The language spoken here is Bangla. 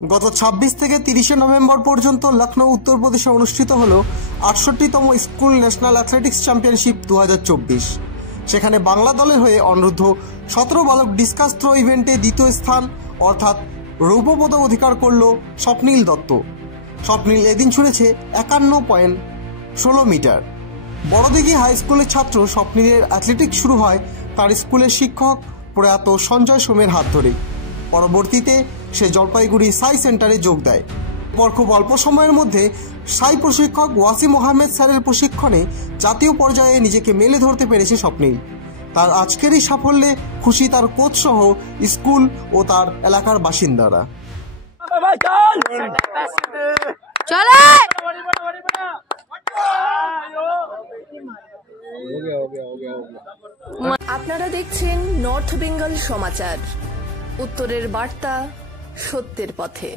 গত 26 থেকে 30 নভেম্বর পর্যন্ত লখনৌ উত্তরপ্রদেশে অনুষ্ঠিত হলো 68তম স্কুল ন্যাশনাল অ্যাথলেটিক্স চ্যাম্পিয়নশিপ 2024। সেখানে বাংলা দলের হয়ে অনূর্ধ্ব 17 বালক ডিসকাস থ্রো ইভেন্টে দ্বিতীয় স্থান অর্থাৎ রৌপ্য পদক অধিকার করল স্বপ্নীল দত্ত। স্বপ্নীল এদিন ছুঁড়েছে 51.16 মিটার। বড়দিঘি হাই স্কুলের ছাত্র স্বপ্নীলের অ্যাথলেটিক্স শুরু হয় তার স্কুলের শিক্ষক প্রয়াত সঞ্জয় সোমের হাত ধরে। পরবর্তীতে সে জলপাইগুড়ি সাই সেন্টারে যোগ দেয়। পর খুব অল্প সময়ের মধ্যে সাই প্রশিক্ষক ওয়াসিম আহমেদ স্যারের প্রশিক্ষণে জাতীয় পর্যায়ে নিজেকে মেলে ধরতে পেরেছে স্বপ্নীল। তার আজকের এই সাফল্যে খুশি তার কোচ সহ স্কুল ও তার এলাকার বাসিন্দারা। আপনারা দেখছেন নর্থ বেঙ্গল সমাচার, উত্তরের বার্তা, সত্যের পথে।